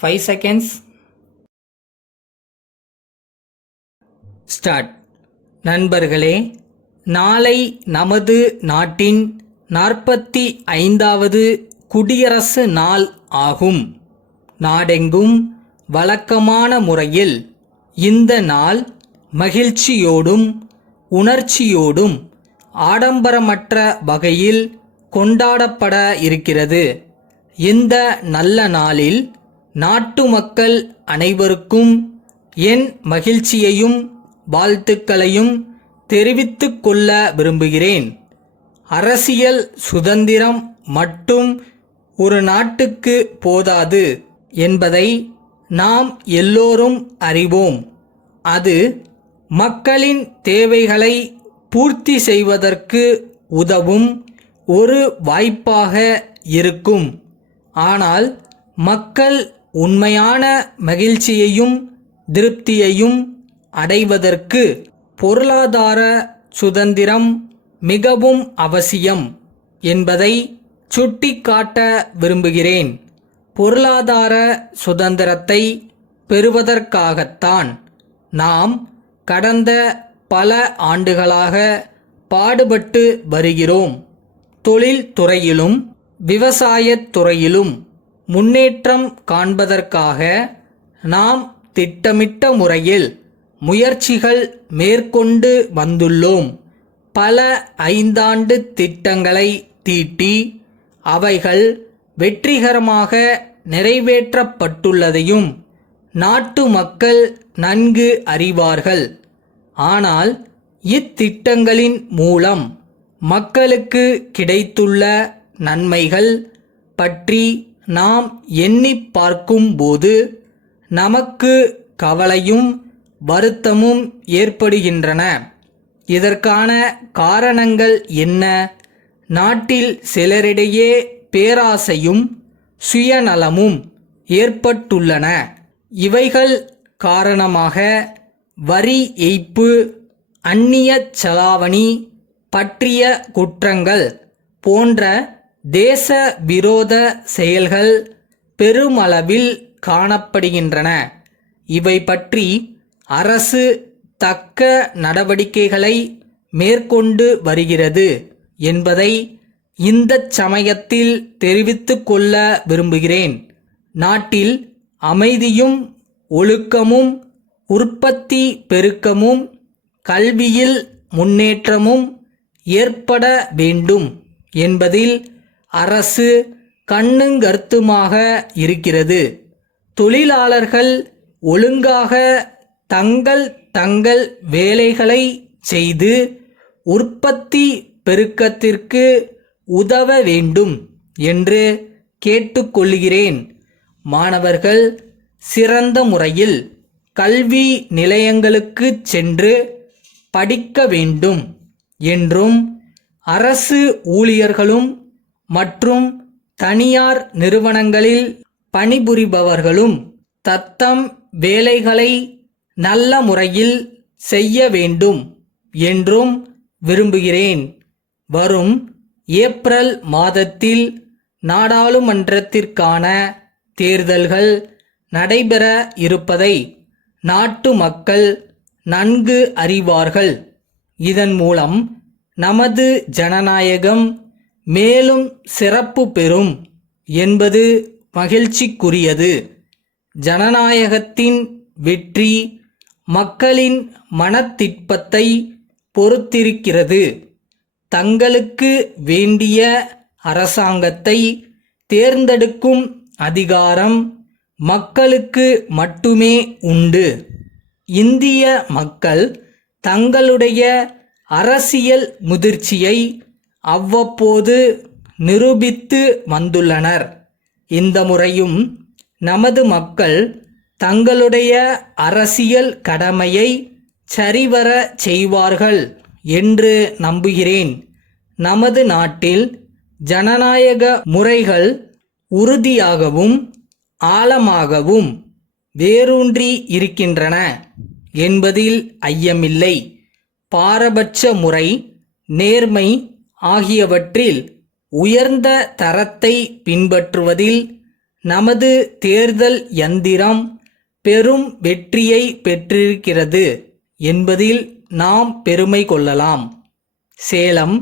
5 seconds. Start. நண்பர்களே, நாளை நமது நாட்டின் 45வது குடியரசு நாள் ஆகும். நாடெங்கும் வழக்கமான முறையில் இந்த நாள் மகிழ்ச்சியோடும் உணர்ச்சியோடும் ஆடம்பரமற்ற வகையில் கொண்டாடப்பட இருக்கிறது. இந்த நல்ல நாளில் நாட்டு மக்கள் அனைவருக்கும் என் மகிழ்ச்சியையும் வாழ்த்துக்களையும் தெரிவித்துக் கொள்ள விரும்புகிறேன். அரசியல் சுதந்திரம் மட்டும் ஒரு நாட்டுக்கு போதாது என்பதை நாம் எல்லோரும் அறிவோம். அது மக்களின் தேவைகளை பூர்த்தி செய்வதற்கு உதவும் ஒரு வாய்ப்பாக இருக்கும். ஆனால் மக்கள் உண்மையான மகிழ்ச்சியையும் திருப்தியையும் அடைவதற்கு பொருளாதார சுதந்திரம் மிகவும் அவசியம் என்பதை சுட்டிக்காட்ட விரும்புகிறேன். பொருளாதார சுதந்திரத்தை பெறுவதற்காகத்தான் நாம் கடந்த பல ஆண்டுகளாக பாடுபட்டு வருகிறோம். தொழில் துறையிலும் விவசாயத் துறையிலும் முன்னேற்றம் காண்பதற்காக நாம் திட்டமிட்ட முறையில் முயற்சிகள் மேற்கொண்டு வந்துள்ளோம். பல 5 ஆண்டு திட்டங்களை தீட்டி அவைகள் வெற்றிகரமாக நிறைவேற்றப்பட்டுள்ளதையும் நாட்டு மக்கள் நன்கு அறிவார்கள். ஆனால் இத்திட்டங்களின் மூலம் மக்களுக்கு கிடைத்துள்ள நன்மைகள் பற்றி நாம் எண்ணி பார்க்கும்போது நமக்கு கவலையும் வருத்தமும் ஏற்படுகின்றன. இதற்கான காரணங்கள் என்ன? நாட்டில் சிலரிடையே பேராசையும் சுயநலமும் ஏற்பட்டுள்ளன. இவைகள் காரணமாக வரி ஏய்ப்பு, அந்நிய செலாவணி பற்றிய குற்றங்கள் போன்ற தேச விரோத செயல்கள் பெருமளவில் காணப்படுகின்றன. இவை பற்றி அரசு தக்க நடவடிக்கைகளை மேற்கொண்டு வருகிறது என்பதை இந்த சமயத்தில் தெரிவித்துக் கொள்ள விரும்புகிறேன். நாட்டில் அமைதியும் ஒழுக்கமும் உற்பத்தி பெருக்கமும் கல்வியில் முன்னேற்றமும் ஏற்பட வேண்டும் என்பதில் அரசு கண்ணுங்கருத்துமாக இருக்கிறது. தொழிலாளர்கள் ஒழுங்காக தங்கள் வேலைகளை செய்து உற்பத்தி பெருக்கத்திற்கு உதவ வேண்டும் என்று கேட்டுக்கொள்கிறேன். மாணவர்கள் சிறந்த முறையில் கல்வி நிலையங்களுக்கு சென்று படிக்க வேண்டும் என்றும் அரசு ஊழியர்களும் மற்றும் தனியார் நிறுவனங்களில் பணிபுரிபவர்களும் தத்தம் வேலைகளை நல்ல முறையில் செய்ய வேண்டும் என்றும் விரும்புகிறேன். வரும் ஏப்ரல் மாதத்தில் நாடாளுமன்றத்திற்கான தேர்தல்கள் நடைபெற இருப்பதை நாட்டு மக்கள் நன்கு அறிவார்கள். இதன் மூலம் நமது ஜனநாயகம் மேலும் சிறப்பு பெறும் என்பது மகிழ்ச்சிக்குரியது. ஜனநாயகத்தின் வெற்றி மக்களின் மனத்திட்பத்தை பொறுத்திருக்கிறது. தங்களுக்கு வேண்டிய அரசாங்கத்தை தேர்ந்தெடுக்கும் அதிகாரம் மக்களுக்கு மட்டுமே உண்டு. இந்திய மக்கள் தங்களுடைய அரசியல் முதிர்ச்சியை அவ்வப்போது நிரூபித்து வந்துள்ளனர். இந்த முறையும் நமது மக்கள் தங்களுடைய அரசியல் கடமையை சரிவர செய்வார்கள் என்று நம்புகிறேன். நமது நாட்டில் ஜனநாயக முறைகள் உறுதியாகவும் ஆழமாகவும் வேரூன்றி இருக்கின்றன என்பதில் ஐயமில்லை. பாரபட்ச முறை, நேர்மை ஆகியவற்றில் உயர்ந்த தரத்தை பின்பற்றுவதில் நமது தேர்தல் யந்திரம் பெரும் வெற்றியை பெற்றிருக்கிறது என்பதில் நாம் பெருமை கொள்ளலாம். சேலம்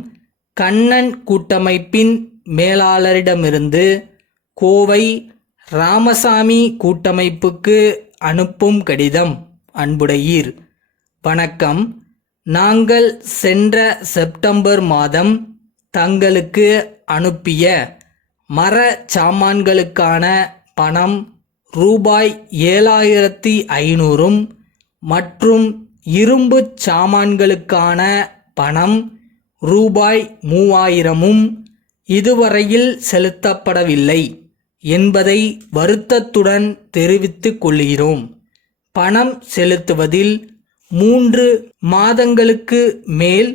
கண்ணன் கூட்டமைப்பின் மேலாளரிடமிருந்து கோவை ராமசாமி கூட்டமைப்புக்கு அனுப்பும் கடிதம். அன்புடையீர், வணக்கம். நாங்கள் சென்ற செப்டம்பர் மாதம் தங்களுக்கு அனுப்பிய மர சாமான்களுக்கான பணம் ரூபாய் 7,500 மற்றும் இரும்பு சாமான்களுக்கான பணம் ரூபாய் 3,000 இதுவரையில் செலுத்தப்படவில்லை என்பதை வருத்தத்துடன் தெரிவித்துக் கொள்கிறோம். பணம் செலுத்துவதில் 3 மாதங்களுக்கு மேல்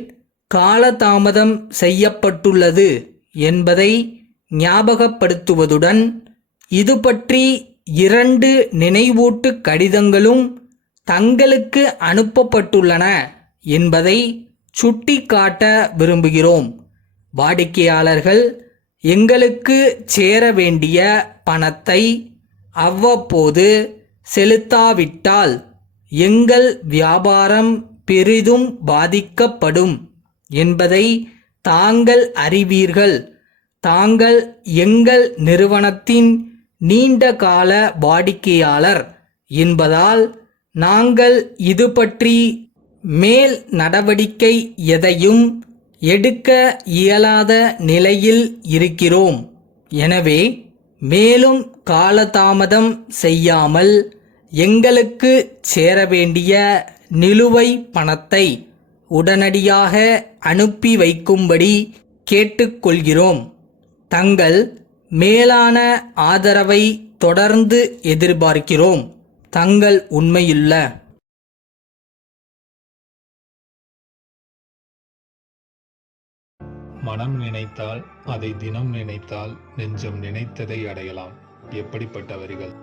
காலதாமதம் செய்யப்பட்டுள்ளது என்பதை ஞாபகப்படுத்துவதுடன் இது பற்றி 2 நினைவூட்டு கடிதங்களும் தங்களுக்கு அனுப்பப்பட்டுள்ளன என்பதை சுட்டிக்காட்ட விரும்புகிறோம். வாடிக்கையாளர்கள் எங்களுக்கு சேர வேண்டிய பணத்தை அவ்வப்போது செலுத்தாவிட்டால் எங்கள் வியாபாரம் பெரிதும் பாதிக்கப்படும் என்பதை தாங்கள் அறிவீர்கள். தாங்கள் எங்கள் நிறுவனத்தின் நீண்டகால வாடிக்கையாளர் என்பதால் நாங்கள் இது பற்றி மேல் நடவடிக்கை எதையும் எடுக்க இயலாத நிலையில் இருக்கிறோம். எனவே மேலும் காலதாமதம் செய்யாமல் எங்களுக்கு சேர வேண்டிய நிலுவை பணத்தை உடனடியாக அனுப்பி வைக்கும்படி கேட்டுக்கொள்கிறோம். தங்கள் மேலான ஆதரவை தொடர்ந்து எதிர்பார்க்கிறோம். தங்கள் உண்மையுள்ள மனம் நினைத்தால் அதை தினம் நினைத்தால் நெஞ்சம் நினைத்ததை அடையலாம். எப்படிப்பட்ட வரிகள்!